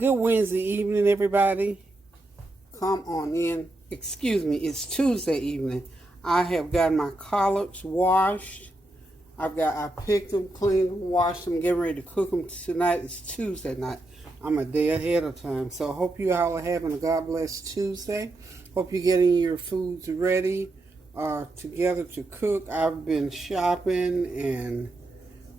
Good Wednesday evening, everybody. Come on in. Excuse me, it's Tuesday evening. I have gotten my collards washed. I picked them, cleaned them, washed them, getting ready to cook them tonight. It's Tuesday night. I'm a day ahead of time. So I hope you all are having a God bless Tuesday. Hope you're getting your foods ready together to cook. I've been shopping and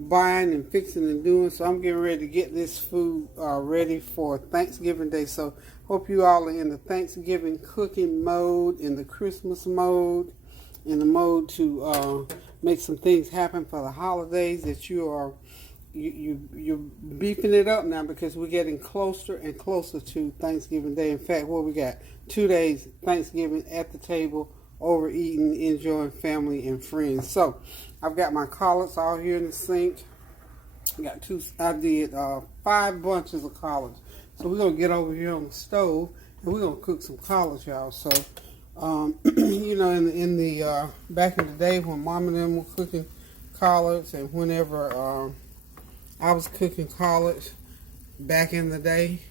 buying and fixing and doing, so I'm getting ready to get this food ready for Thanksgiving Day. So hope you all are in the Thanksgiving cooking mode, in the Christmas mode, in the mode to make some things happen for the holidays, that you're beefing it up now, because we're getting closer and closer to Thanksgiving Day. In fact, we got 2 days Thanksgiving at the table, overeating, enjoying family and friends. So I've got my collards all here in the sink. I did 5 bunches of collards. So we're gonna get over here on the stove and we're gonna cook some collards, y'all. So in the back in the day when Mom and them were cooking collards, and whenever I was cooking collards back in the day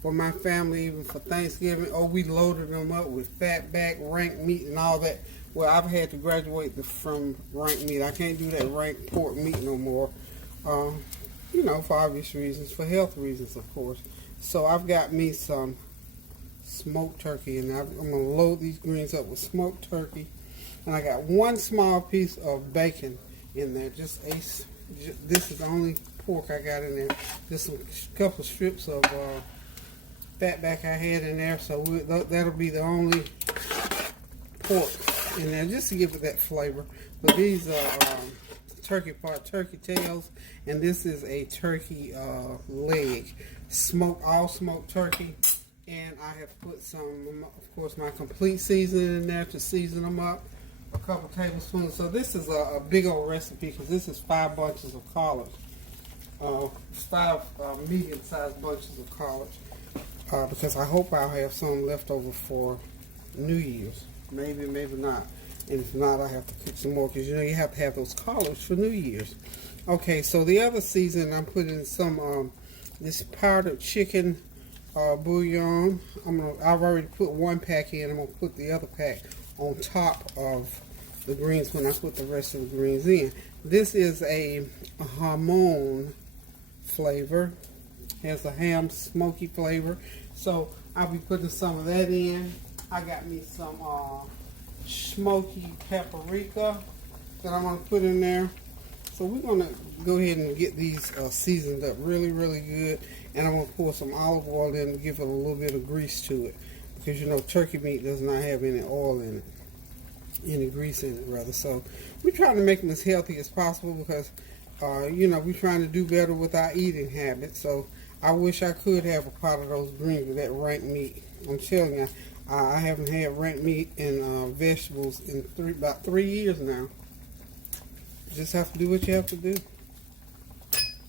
for my family, even for Thanksgiving, we loaded them up with fat back, rank meat, and all that. Well, I've had to graduate from rank meat. I can't do that rank pork meat no more. For obvious reasons, for health reasons, of course. So I've got me some smoked turkey, and I'm going to load these greens up with smoked turkey. And I got 1 small piece of bacon in there. This is the only pork I got in there. Just a couple of strips of fat back I had in there, so that'll be the only pork in there, just to give it that flavor. But these are turkey tails, and this is a turkey leg, all smoked turkey. And I have put some, of course, my complete seasoning in there to season them up, a couple tablespoons. So this is a big old recipe, because this is 5 bunches of collards, 5 medium-sized bunches of collards. Because I hope I'll have some left over for New Year's. Maybe, maybe not. And if not, I have to cook some more, because you have to have those collards for New Year's. Okay, so the other season, I'm putting some this powdered chicken bouillon. I've already put 1 pack in. I'm gonna put the other pack on top of the greens when I put the rest of the greens in. This is a hamon flavor. Has a ham smoky flavor, so I'll be putting some of that in. I got me some smoky paprika that I'm going to put in there. So we're going to go ahead and get these seasoned up really, really good. And I'm going to pour some olive oil in to give it a little bit of grease to it, because turkey meat does not have any oil in it, any grease in it rather. So we're trying to make them as healthy as possible, because we're trying to do better with our eating habits. So I wish I could have a pot of those greens with that rank meat. I'm telling you, I haven't had rank meat and vegetables in about 3 years now. You just have to do what you have to do.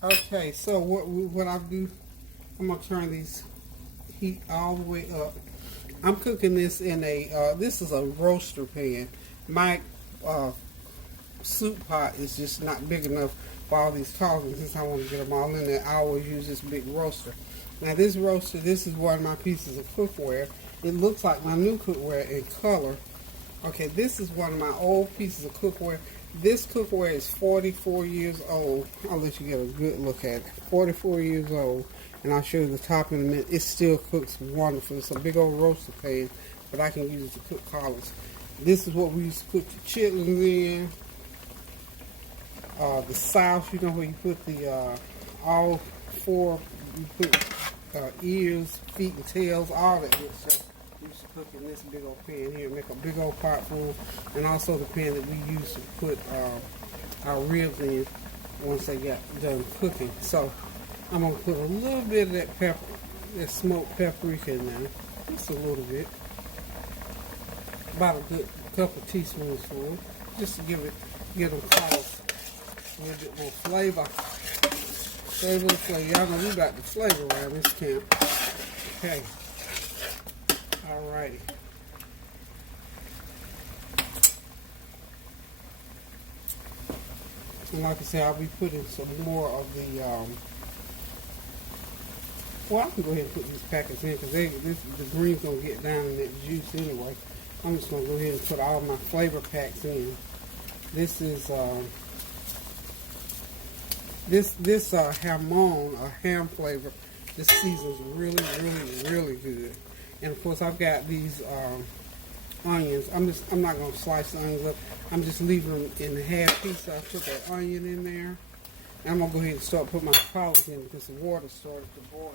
Okay, so what I do, I'm going to turn these heat all the way up. I'm cooking this in this is a roaster pan. My soup pot is just not big enough for all these collards. Since I want to get them all in there, I always use this big roaster. Now this roaster, this is one of my pieces of cookware. It looks like my new cookware in color. Okay, this is one of my old pieces of cookware. This cookware is 44 years old. I'll let you get a good look at it. 44 years old, and I'll show you the top in a minute. It still cooks wonderful. It's a big old roaster pan, but I can use it to cook collards. This is what we used to cook the chitlins in. The sauce, where you put the all 4, you put ears, feet, and tails, all that good stuff. We used to cook in this big old pan here, make a big old pot full, and also the pan that we used to put our ribs in once they got done cooking. So I'm gonna put a little bit of that smoked paprika in there, just a little bit, about a good couple teaspoons full, just to give them colors. A little bit more flavor. Y'all know we got the flavor around this camp. Okay. Alrighty. And like I said, I'll be putting some more of the Well, I can go ahead and put these packets in because the green's gonna get down in that juice anyway. I'm just gonna go ahead and put all my flavor packs in. This is this hamon, a ham flavor. This seasons really, really, really good. And of course, I've got these onions. I'm not gonna slice the onions up. I'm just leaving them in half piece. So I put that onion in there. And I'm gonna go ahead and start putting my collards in because the water started to boil.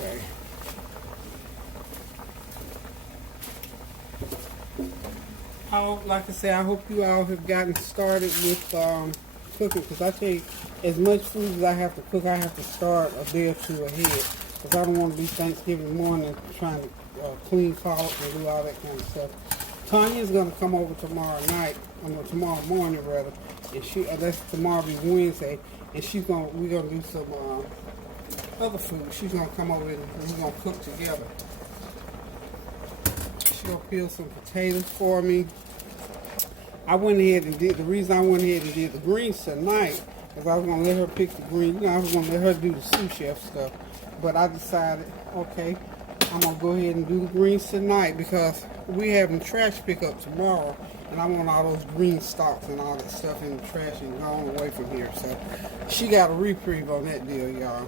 Okay. Like I said, I hope you all have gotten started with cooking, because I tell you, as much food as I have to cook, I have to start a day or two ahead, because I don't want to be Thanksgiving morning trying to clean collards and do all that kind of stuff. Tanya's going to come over tomorrow night, tomorrow morning rather, and that's tomorrow be Wednesday, and we're gonna do some other food. She's gonna come over and we're gonna cook together. She'll peel some potatoes for me. I went ahead and did the reason I went ahead and did the greens tonight is I was gonna let her pick the greens. I was gonna let her do the sous chef stuff, but I decided, okay, I'm gonna go ahead and do the greens tonight because we having trash pickup tomorrow, and I want all those green stalks and all that stuff in the trash and gone away from here. So she got a reprieve on that deal, y'all.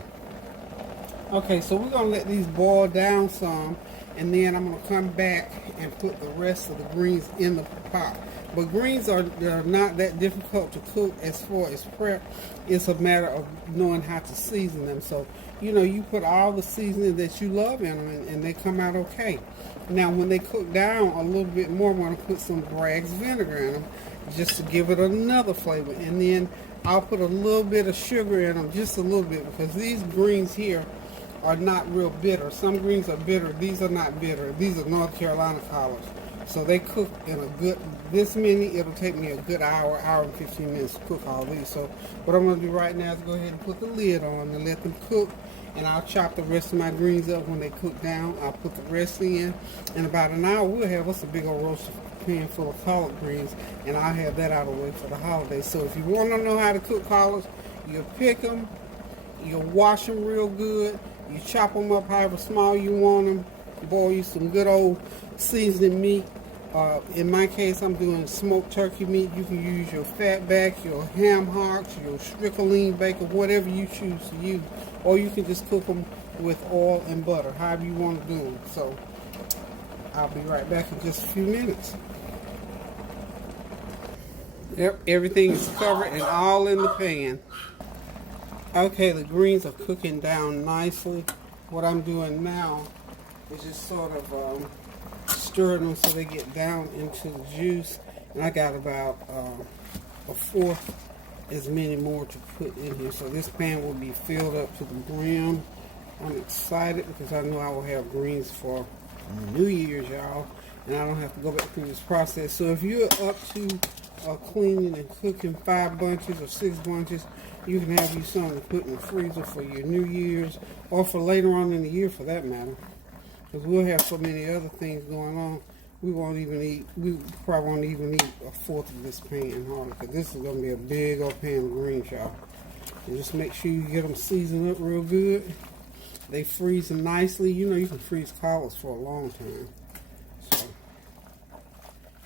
Okay, so we're gonna let these boil down some, and then I'm gonna come back and put the rest of the greens in the pot. But greens they're not that difficult to cook as far as prep. It's a matter of knowing how to season them. So, you put all the seasoning that you love in them, and they come out okay. Now, when they cook down a little bit more, I'm going to put some Bragg's vinegar in them just to give it another flavor. And then I'll put a little bit of sugar in them, just a little bit, because these greens here are not real bitter. Some greens are bitter. These are not bitter. These are North Carolina collards. So they cook in this many, it'll take me a good hour and 15 minutes to cook all these. So what I'm going to do right now is go ahead and put the lid on and let them cook. And I'll chop the rest of my greens up when they cook down. I'll put the rest in. In about an hour, we'll have us a big old roast pan full of collard greens. And I'll have that out of the way for the holidays. So if you want to know how to cook collards, you'll pick them. You'll wash them real good. You chop them up however small you want them. Boil you some good old seasoned meat. In my case, I'm doing smoked turkey meat. You can use your fatback, your ham hocks, your strickling bacon, whatever you choose to use. Or you can just cook them with oil and butter, however you want to do them. So I'll be right back in just a few minutes. Yep, everything is covered and all in the pan. Okay, the greens are cooking down nicely. What I'm doing now is just sort of stirring them so they get down into the juice. And I got about a fourth as many more to put in here. So this pan will be filled up to the brim. I'm excited because I know I will have greens for New Year's, y'all. And I don't have to go back through this process. So if you're up to cleaning and cooking 5 bunches or 6 bunches, you can have you something to put in the freezer for your New Year's or for later on in the year for that matter. Because we'll have so many other things going on, we probably won't even eat a fourth of this pan hardly, because this is going to be a big old pan of greens, y'all. And just make sure you get them seasoned up real good. They freeze nicely. You can freeze collards for a long time. So,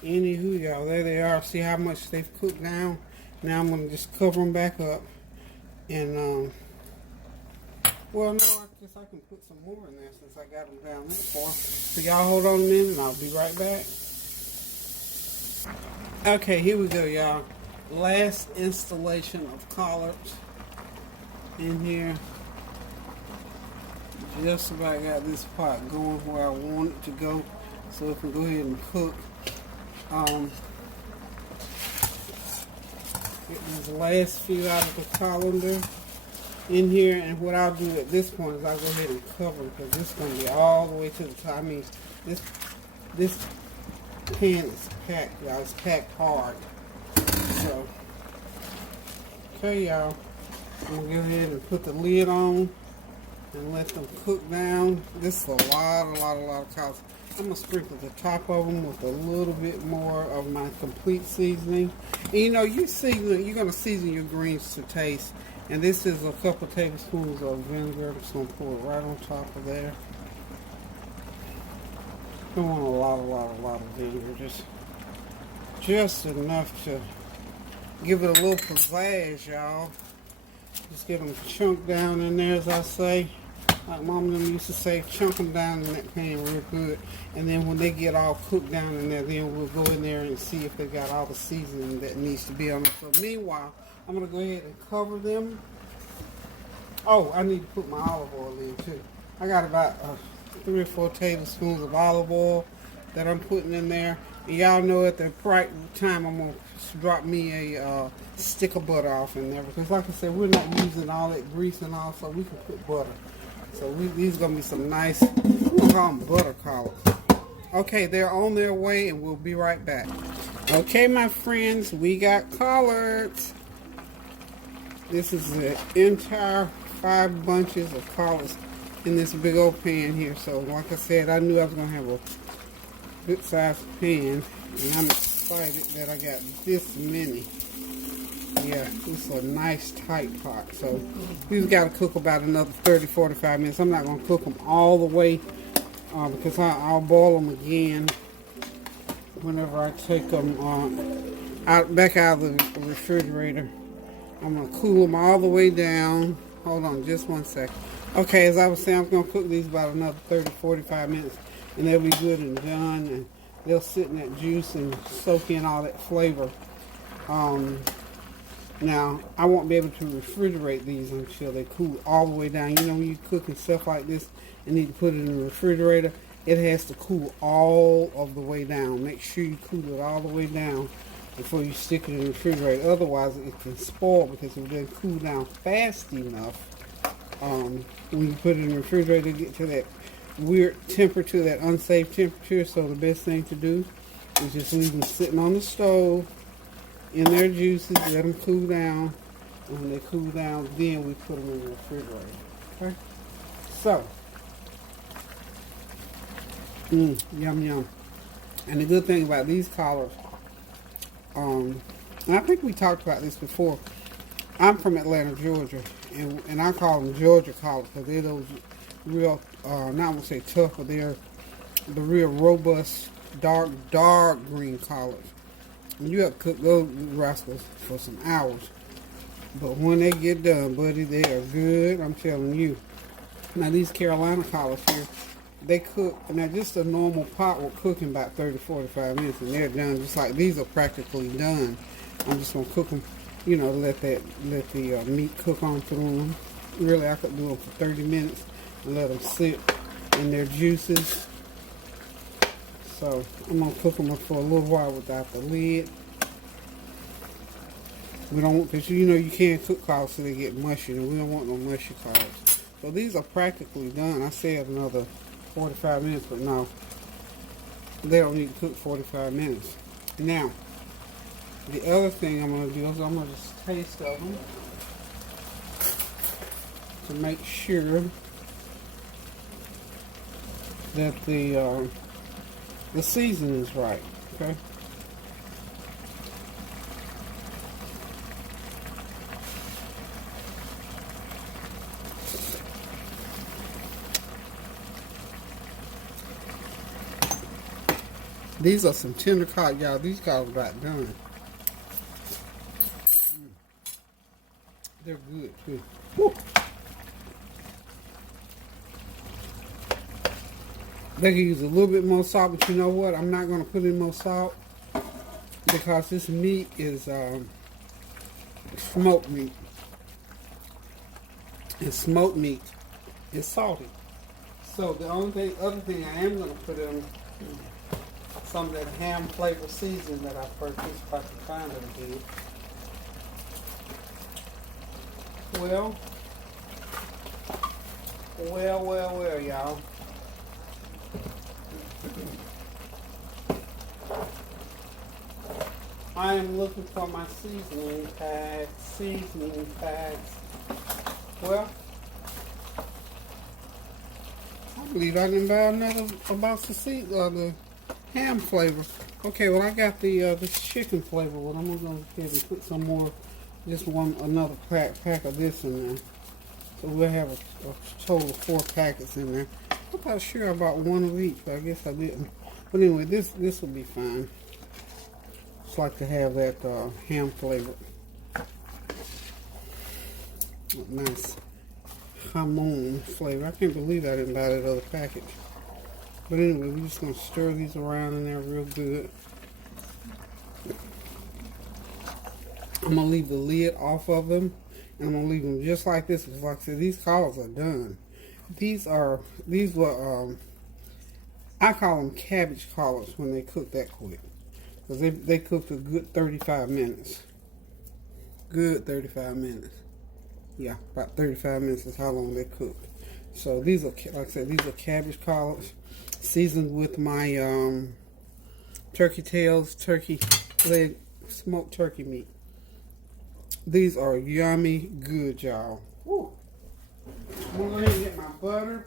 anywho, y'all, there they are. See how much they've cooked down? Now I'm going to just cover them back up. And, well, no, I guess I can put some more in there since I got them down that far. So y'all hold on a minute and I'll be right back. Okay, here we go, y'all. Last installation of collards in here. Just about got this pot going where I want it to go so it can go ahead and cook. Get these last few out of the colander in here, and what I'll do at this point is I'll go ahead and cover them because this is going to be all the way to the top. I mean, this pan is packed, y'all. It's packed hard. So, okay, y'all. I'm going to go ahead and put the lid on and let them cook down. This is a lot of collards. I'm going to sprinkle the top of them with a little bit more of my complete seasoning. And you know, you're going to season your greens to taste. And this is a couple tablespoons of vinegar. I'm just going to pour it right on top of there. Don't want a lot of vinegar. Just enough to give it a little pizzazz, y'all. Just get them chunked down in there, as I say. Like Mom and them used to say, chunk them down in that pan real good. And then when they get all cooked down in there, then we'll go in there and see if they got all the seasoning that needs to be on them. So meanwhile, I'm going to go ahead and cover them. Oh, I need to put my olive oil in too. I got about 3 or 4 tablespoons of olive oil that I'm putting in there. And y'all know at the right time I'm going to drop me a stick of butter off in there. Because like I said, we're not using all that grease and all, so we can put butter. So these are going to be some nice, I'm going to call them butter collards. Okay, they're on their way and we'll be right back. Okay, my friends, we got collards. This is the entire 5 bunches of collards in this big old pan here. So like I said, I knew I was going to have a good sized pan. And I'm excited that I got this many. Yeah, it's a nice tight pot. So we've got to cook about another 30-45 minutes. I'm not going to cook them all the way because I'll boil them again whenever I take them back out of the refrigerator. I'm going to cool them all the way down. Hold on just one second. Okay, as I was saying, I'm going to cook these about another 30-45 minutes and they'll be good and done, and they'll sit in that juice and soak in all that flavor. Now, I won't be able to refrigerate these until they cool all the way down. You know, when you're cooking stuff like this and need to put it in the refrigerator, it has to cool all of the way down. Make sure you cool it all the way down before you stick it in the refrigerator. Otherwise, it can spoil because if it doesn't cool down fast enough, when you put it in the refrigerator, it get to that weird temperature, that unsafe temperature. So the best thing to do is just leave them sitting on the stove in their juices, let them cool down, and when they cool down, then we put them in the refrigerator. Okay? So, yum yum. And the good thing about these collards, and I think we talked about this before. I'm from Atlanta, Georgia, and I call them Georgia collards because they're those real, not going to say tough, but they're the real robust, dark green collards. And you have to cook those rascals for some hours. But when they get done, buddy, they are good, I'm telling you. Now, these Carolina collards here, they cook, now just a normal pot will cook in about 30-45 minutes, and they're done. Just like these are practically done. I'm just going to cook them, you know, let the meat cook on through them. Really, I could do them for 30 minutes and let them sit in their juices. So I'm going to cook them for a little while without the lid. We don't want, because you know you can't cook collards so they get mushy, and we don't want no mushy collards. So these are practically done. I said another 45 minutes, but no, they don't need to cook 45 minutes. Now, the other thing I'm going to do is I'm going to just taste of them to make sure that the seasoning is right. Okay. These are some tender collards, y'all. These collards are about done. They're good too. Woo. They can use a little bit more salt, but you know what? I'm not going to put in more salt because this meat is smoked meat. And smoked meat is salty. So the only other thing I am going to put in some of that ham flavor seasoning that I purchased, if I can find it again. Well, y'all. I am looking for my seasoning packs. Well, I'm believe I didn't buy another box of the ham flavor. Okay, well I got the chicken flavor one. I'm gonna go ahead and put some more, another pack of this in there. So we'll have a total of 4 packets in there. I'm not sure I bought one of each, but I guess I didn't. But anyway, this will be fine. Just like to have that ham flavor. Nice hamon flavor. I can't believe I didn't buy that other package. But anyway, we're just going to stir these around in there real good. I'm going to leave the lid off of them. And I'm going to leave them just like this. Because like I said, these collards are done. These were, I call them cabbage collards when they cook that quick. Because they cooked a good 35 minutes. Good 35 minutes. Yeah, about 35 minutes is how long they cook. So these are, like I said, these are cabbage collards seasoned with my turkey tails, turkey leg, smoked turkey meat. These are yummy good, y'all. I'm gonna go ahead and get my butter.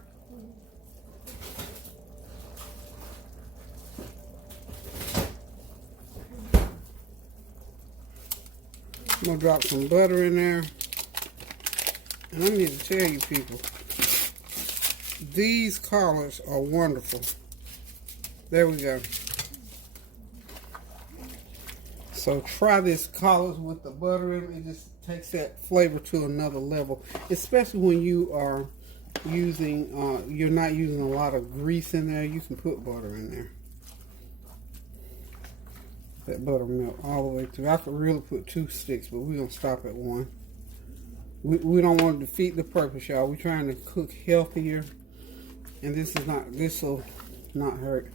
I'm gonna drop some butter in there. And I need to tell you people, these collards are wonderful. There we go. So try this collards with the butter in it. It just takes that flavor to another level. Especially when you are using, you're not using a lot of grease in there. You can put butter in there. That butter melt all the way through. I could really put 2 sticks, but we're going to stop at 1. We don't want to defeat the purpose, y'all. We're trying to cook healthier. And this will not hurt.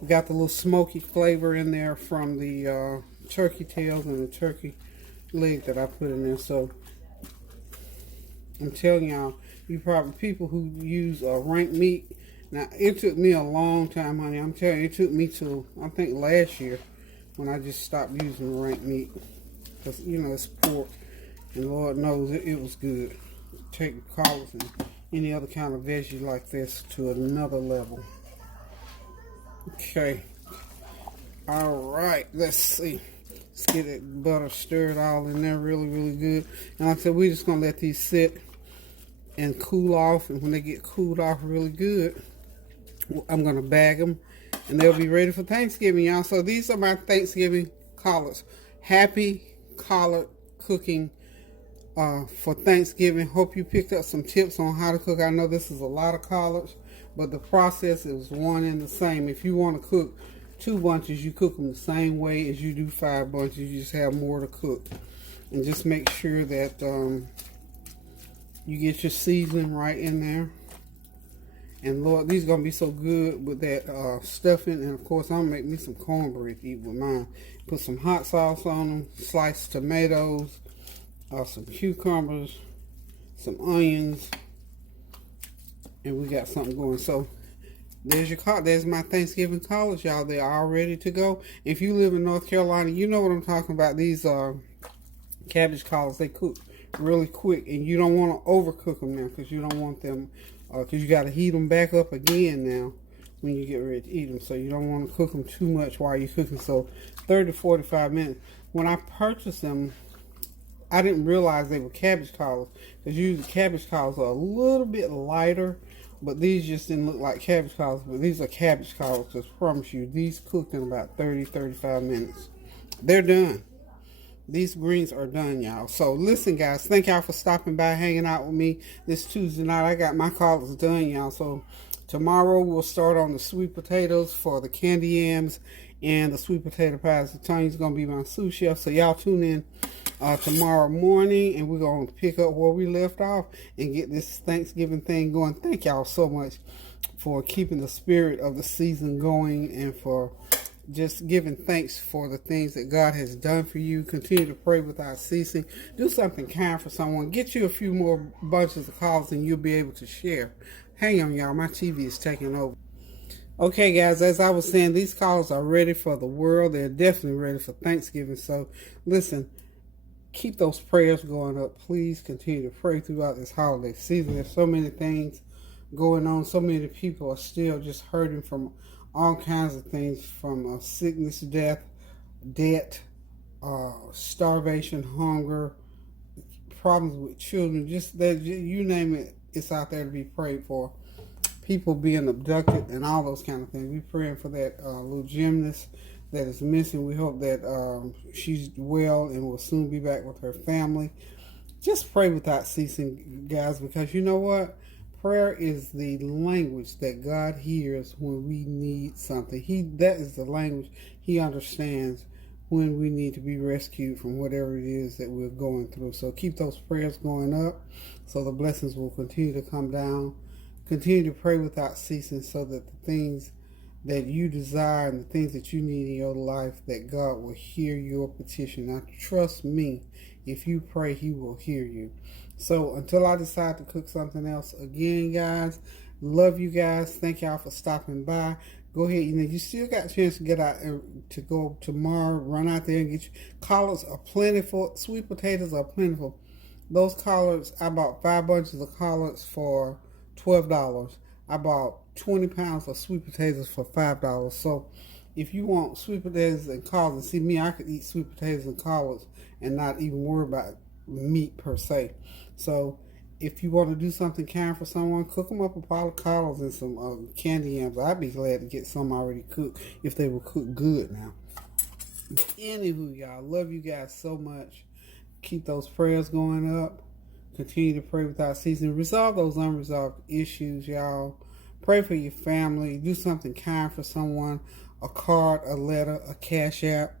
We got the little smoky flavor in there from the turkey tails and the turkey leg that I put in there. So I'm telling y'all, you probably people who use rank meat. Now it took me a long time, honey. I'm telling you, it took me till I think last year when I just stopped using rank meat, because you know it's pork, and Lord knows it was good. Take collards and any other kind of veggie like this to another level. Okay. All right. Let's see. Let's get that butter stirred all in there really, really good. And like I said, we're just going to let these sit and cool off. And when they get cooled off really good, I'm going to bag them. And they'll be ready for Thanksgiving, y'all. So these are my Thanksgiving collards. Happy collard cooking for Thanksgiving. Hope you picked up some tips on how to cook. I know this is a lot of collards, but the process is one and the same. If you want to cook 2 bunches, you cook them the same way as you do 5 bunches. You just have more to cook. And just make sure that you get your seasoning right in there. And Lord, these are going to be so good with that stuffing. And of course, I'm going to make me some cornbread to eat with mine. Put some hot sauce on them, sliced tomatoes, some cucumbers, some onions, and we got something going. So there's my Thanksgiving collards, y'all. They're all ready to go. If you live in North Carolina, you know what I'm talking about. These cabbage collards, they cook really quick, and you don't want to overcook them now, because you don't want them, because you got to heat them back up again now when you get ready to eat them. So you don't want to cook them too much while you're cooking. So 30 to 45 minutes. When I purchased them, I didn't realize they were cabbage collards, because usually cabbage collards are a little bit lighter, but these just didn't look like cabbage collards. But these are cabbage collards, I promise you. These cooked in about 30, 35 minutes. They're done. These greens are done, y'all. So listen, guys, thank y'all for stopping by, hanging out with me this Tuesday night. I got my collards done, y'all. So tomorrow we'll start on the sweet potatoes for the candy yams and the sweet potato pies. Tanya's going to be my sous chef. So y'all tune in tomorrow morning, and we're going to pick up where we left off and get this Thanksgiving thing going. Thank y'all so much for keeping the spirit of the season going, and for just giving thanks for the things that God has done for you. Continue to pray without ceasing. Do something kind for someone. Get you a few more bunches of calls and you'll be able to share. Hang on, y'all. My TV is taking over. Okay, guys, as I was saying, these calls are ready for the world. They're definitely ready for Thanksgiving. So, listen, keep those prayers going up. Please continue to pray throughout this holiday season. There's so many things going on. So many people are still just hurting from all kinds of things, from sickness, death, debt, starvation, hunger, problems with children. Just that, you name it, it's out there to be prayed for. People being abducted and all those kind of things. We praying for that little gymnast that is missing. We hope that she's well and will soon be back with her family. Just pray without ceasing, guys, because you know what? Prayer is the language that God hears when we need something. That is the language He understands when we need to be rescued from whatever it is that we're going through. So keep those prayers going up so the blessings will continue to come down. Continue to pray without ceasing so that the things that you desire and the things that you need in your life, that God will hear your petition. Now, trust me, if you pray, He will hear you. So until I decide to cook something else again, guys, love you guys. Thank y'all for stopping by. Go ahead, you still got a chance to get out to go tomorrow. Run out there and get your collards are plentiful. Sweet potatoes are plentiful. Those collards, I bought 5 bunches of collards for $12. I bought 20 pounds of sweet potatoes for $5. So if you want sweet potatoes and collards, and see me, I could eat sweet potatoes and collards and not even worry about meat per se. So if you want to do something kind for someone, cook them up a pot of collards and some candy yams. I'd be glad to get some already cooked if they were cooked good now. Anywho, y'all, love you guys so much. Keep those prayers going up. Continue to pray without ceasing. Resolve those unresolved issues, y'all. Pray for your family. Do something kind for someone. A card, a letter, a cash app,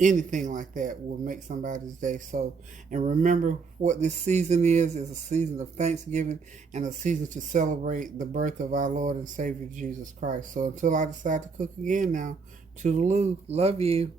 anything like that will make somebody's day. So, and remember what this season is a season of Thanksgiving and a season to celebrate the birth of our Lord and Savior Jesus Christ. So until I decide to cook again now, toodaloo, love you.